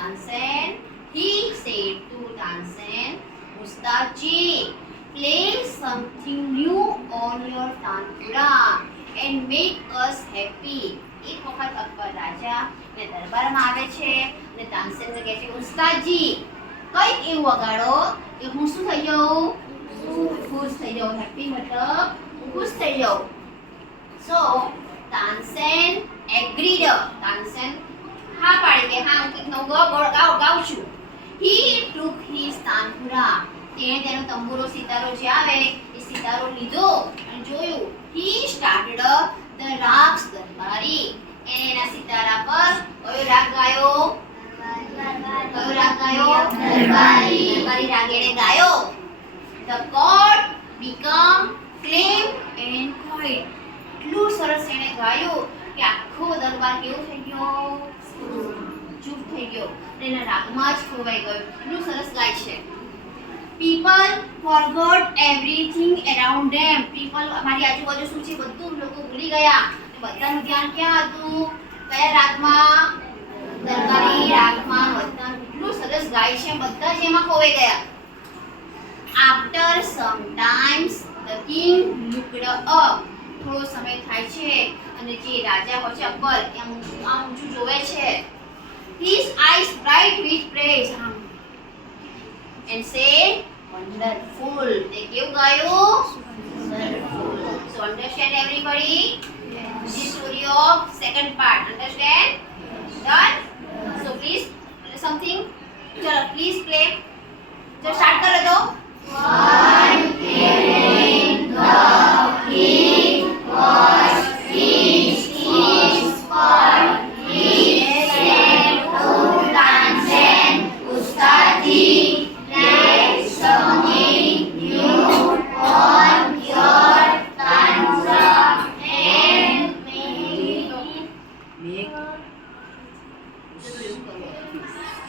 Tansen, he said to Tansen, Ustadji, play something new on your tanpura and make us happy. એક વખત અકબર રાજા ને દરબારમાં આવે છે અને તાનસેન કહે છે ઉસ્તાદજી કંઈક એવું વગાડો કે હું શું થઈ જાઉં ખુશ થઈ જાઉં હેપી મતલબ ખુશ થઈ જાઉં સો તાનસેન એગ્રીડ તાનસેન હા પાડી કે હા હું કંઈક નવું ગાઉં છું he took his tanpura તેણે તેનો તંબુરો સિતારો જે આવે એ સિતારો લીધો અને જોયું he started the rags દરબારી એને એના સિતારા પર કયો રાગ ગાયો દરબારી રાગ એણે ગાયો the court become calm and quiet એટલું સરસ એણે ગાયું કે આખો દરબાર કેવો થઈ ગયો ચૂપ થઈ ગયો અને એના રાગમાં જ ખોવાઈ ગયો એટલું સરસ ગાય છે people forgot everything around them people અમારી આજુબાજુ શું છે બધું લોકો ભૂલી ગયા બધાનું ધ્યાન ક્યાં હતું કયા રાગમાં દરબારી રાગમાં બધા એટલું સરસ ગાય છે બધા જ એમાં ખોવાઈ ગયા after some times the king looked up થોડો સમય થાય છે અને જે રાજા હોય છે અકબર એ આમ ઊંચું જોવે છે his eyes bright with praise and said wonderful they keep gayo wonderful so understand everybody the story of second part understand done so please something chalo please play chalo start karo do one evening the king was pleased his court he said to Tansen Ustadji something new on your tanpura and make